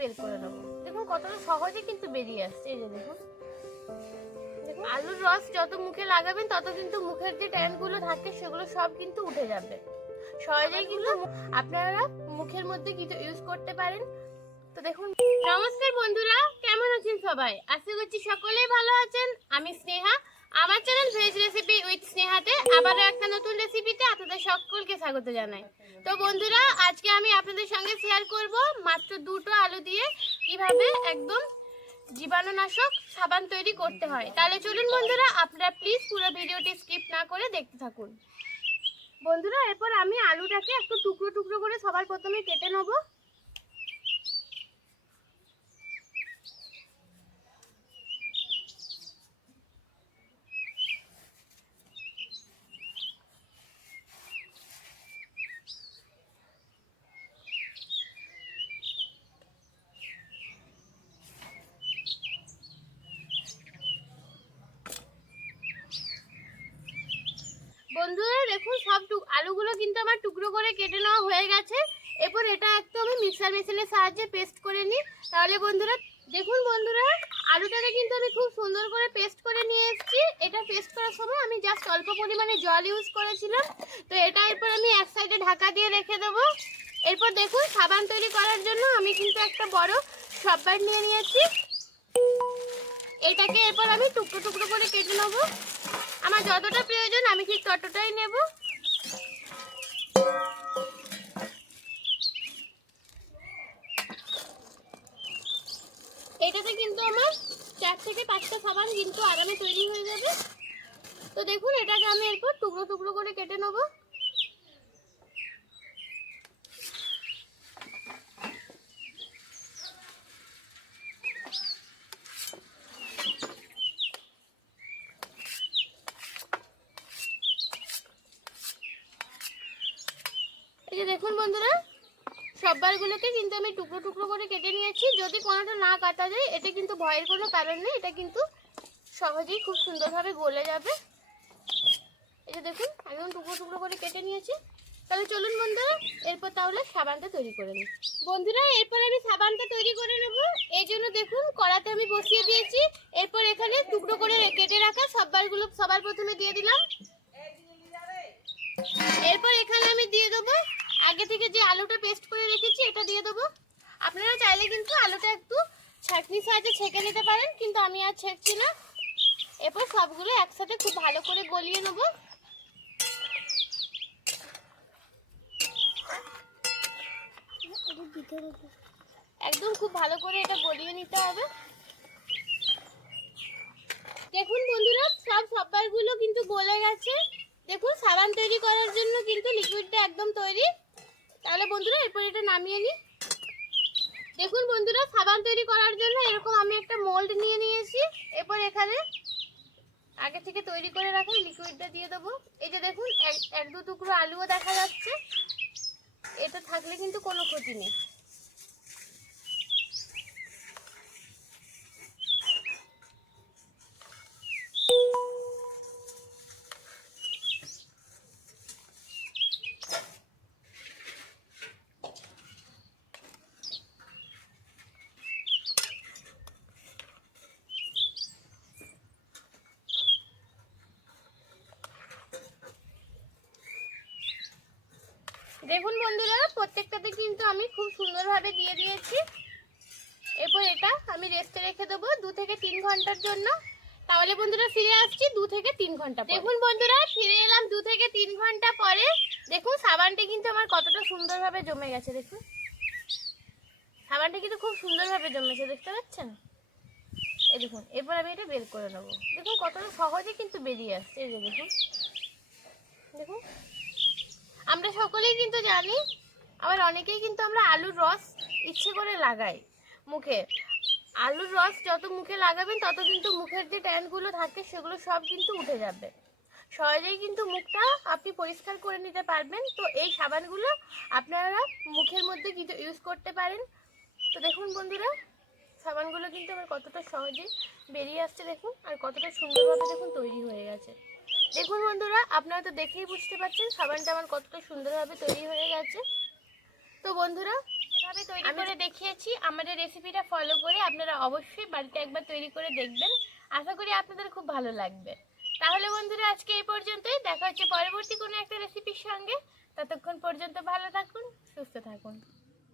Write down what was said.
বের করে নেব। দেখুন কতটা সহজে কিন্তু বেরিয়ে আসছে এই যে দেখুন। আলুর রস যত মুখে লাগাবেন তত কিন্তু মুখের যে ট্যানগুলো থাকে সেগুলো সব কিন্তু উঠে যাবে। সহজেই কিন্তু আপনারা মুখের মধ্যে কিছু ইউজ করতে পারেন। তো দেখুন নমস্কার বন্ধুরা কেমন আছেন সবাই? আশা করছি সকলেই ভালো আছেন। আমি স্নেহা। আমার চ্যানেল ভেজ রেসিপি উইথ স্নেহাতে আবারও একটা নতুন রেসিপিতে আপনাদের সকলকে স্বাগত জানাই। তো বন্ধুরা আজকে আমি আপনাদের সঙ্গে শেয়ার করব মাত্র দুটো কীভাবে একদম জীবাণুনাশক সাবান তৈরি করতে হয়। তাহলে চলুন বন্ধুরা, আপনারা প্লিজ পুরো ভিডিওটি স্কিপ না করে দেখতে থাকুন। বন্ধুরা, এরপর আমি আলুটাকে একটু টুকরো টুকরো করে সবার প্রথমে কেটে নেব। বন্ধুরা, দেখুন, সব আলুগুলো কিন্তু আমার টুকরো করে কেটে নেওয়া হয়ে গেছে। এরপর এটা একটু আমি মিক্সার মেশিনের সাহায্যে পেস্ট করে নিই। তাহলে বন্ধুরা, দেখুন বন্ধুরা, আলুটাকে কিন্তু আমি খুব সুন্দর করে পেস্ট করে নিয়ে এসেছি। এটা পেস্ট করার সময় আমি জাস্ট অল্প পরিমাণে জল ইউজ করেছিলাম। তো এটা এরপর আমি এক সাইডে ঢাকা দিয়ে রেখে দেবো। এরপর দেখুন, সাবান তৈরি করার জন্য আমি কিন্তু একটা বড় সব্বার নিয়ে নিয়েছি। এটাকে এরপর আমি টুকরো টুকরো করে কেটে নেব। আমার যতটা প্রয়োজন, আমি ঠিক ততটাই নেব। এটাতে কিন্তু আমার চার থেকে পাঁচটা সাবান কিন্তু আরামে তৈরি হয়ে যাবে। তো দেখুন, এটাকে আমি এরপর টুকরো টুকরো করে কেটে নেব। যে দেখুন বন্ধুরা সববারগুলোকে কিন্তু আমি টুকরো টুকরো করে কেটে নিয়েছি। যদি কোনোটা না কাটা যায়, এটা কিন্তু ভয়ের কোনো কারণ নেই, এটা কিন্তু সহজেই খুব সুন্দরভাবে গলে যাবে। এই যে দেখুন, একদম টুকরো টুকরো করে কেটে নিয়েছি। তাহলে চলুন বন্ধুরা, এরপর তাহলে সাবানটা তৈরি করে নিই। বন্ধুরা, এরপর আমি সাবানটা তৈরি করে নেব। এই জন্য দেখুন, কড়াতে আমি বসিয়ে দিয়েছি। এরপর এখানে টুকরো করে কেটে রাখা সববারগুলো সবার প্রথমে দিয়ে দিলাম। এরপর এখানে আমি দিয়ে দেবো আগে থেকে যে আলুটা পেস্ট করে রেখেছি, এটা দিয়ে দেবো। আপনারা চাইলে কিন্তু আলুটা একটু ছাঁকনির সাহায্যে ছেঁকে নিতে পারেন, কিন্তু আমি আর ছেঁকছি না। এরপর সবগুলো একসাথে খুব ভালো করে গলিয়ে নেব। একদম খুব ভালো করে এটা গলিয়ে নিতে হবে। দেখুন বন্ধুরা, সব সব্বারগুলো কিন্তু গলে গেছে। দেখুন, সাবান তৈরি করার জন্য কিন্তু লিকুইডটা একদম তৈরি। তাহলে বন্ধুরা, এরপর এটা নামিয়ে নিই। দেখুন বন্ধুরা, সাবান তৈরি করার জন্য এরকম আমি একটা মোল্ড নিয়ে নিয়েছি। এরপর এখানে আগে থেকে তৈরি করে রাখা লিকুইডটা দিয়ে দেবো। এই যে দেখুন, এক এক দু টুকরো আলুও দেখা যাচ্ছে। এটা থাকলে কিন্তু কোনো ক্ষতি নেই। দেখুন বন্ধুরা, প্রত্যেকটাতে কিন্তু আমি খুব সুন্দরভাবে দিয়ে দিয়েছি। এরপর এটা আমি রেস্টে রেখে দেবো দু থেকে তিন ঘণ্টার জন্য। তাহলে বন্ধুরা ফিরে আসছি দু থেকে তিন ঘণ্টা দেখুন বন্ধুরা, ফিরে এলাম দু থেকে তিন ঘণ্টা পরে। দেখুন, সাবানটি কিন্তু আমার কতটা সুন্দরভাবে জমে গেছে, দেখুন। সাবানটা কিন্তু খুব সুন্দরভাবে জমেছে, দেখতে পাচ্ছেন? এই দেখুন, এরপর আমি এটা বের করে নেব। দেখুন, কতটা সহজে কিন্তু বেরিয়ে আসছে, এই যে দেখুন। দেখুন। আমরা সকলেই কিন্তু জানি, আবার অনেকেই কিন্তু আমরা আলুর রস ইচ্ছে করে লাগাই মুখে। আলুর রস যত মুখে লাগাবেন, তত কিন্তু মুখের যে ট্যানগুলো থাকে, সেগুলো সব কিন্তু উঠে যাবে। সহজেই কিন্তু মুখটা আপনি পরিষ্কার করে নিতে পারবেন। তো এই সাবানগুলো আপনারা মুখের মধ্যে কিন্তু ইউজ করতে পারেন। তো দেখুন বন্ধুরা, সাবানগুলো কিন্তু আমার কতটা সহজে বেরিয়ে আসছে দেখুন আর কতটা সুন্দরভাবে দেখুন তৈরি হয়ে গেছে। দেখুন বন্ধুরা আপনারা তো দেখেই বুঝতে পারছেন সাবানটা আমার কতটা সুন্দরভাবে তৈরি হয়ে গেছে। তো বন্ধুরা এভাবে তৈরি করে দেখিয়েছি আমাদের রেসিপিটা ফলো করে আপনারা অবশ্যই বাড়িতে একবার তৈরি করে দেখবেন। আশা করি আপনাদের খুব ভালো লাগবে। তাহলে বন্ধুরা আজকে এই পর্যন্তই। দেখা হচ্ছে পরবর্তী কোনো একটা রেসিপির সঙ্গে। ততক্ষণ পর্যন্ত ভালো থাকুন সুস্থ থাকুন।